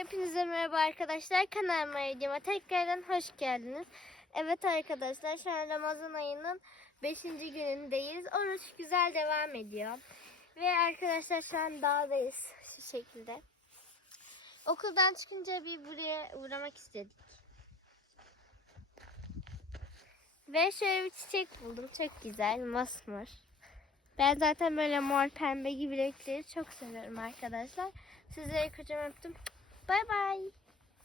Hepinize merhaba arkadaşlar. Kanalıma videoma tekrardan hoş geldiniz. Evet arkadaşlar, şu an Ramazan ayının 5. günündeyiz. Oruç güzel devam ediyor. Ve arkadaşlar şu an dağdayız şu şekilde. Okuldan çıkınca bir buraya uğramak istedik. Ve şöyle bir çiçek buldum. Çok güzel, mosmor. Ben zaten böyle mor pembe gibi renkleri çok seviyorum arkadaşlar. Sizleri kocaman öptüm. Bay bay.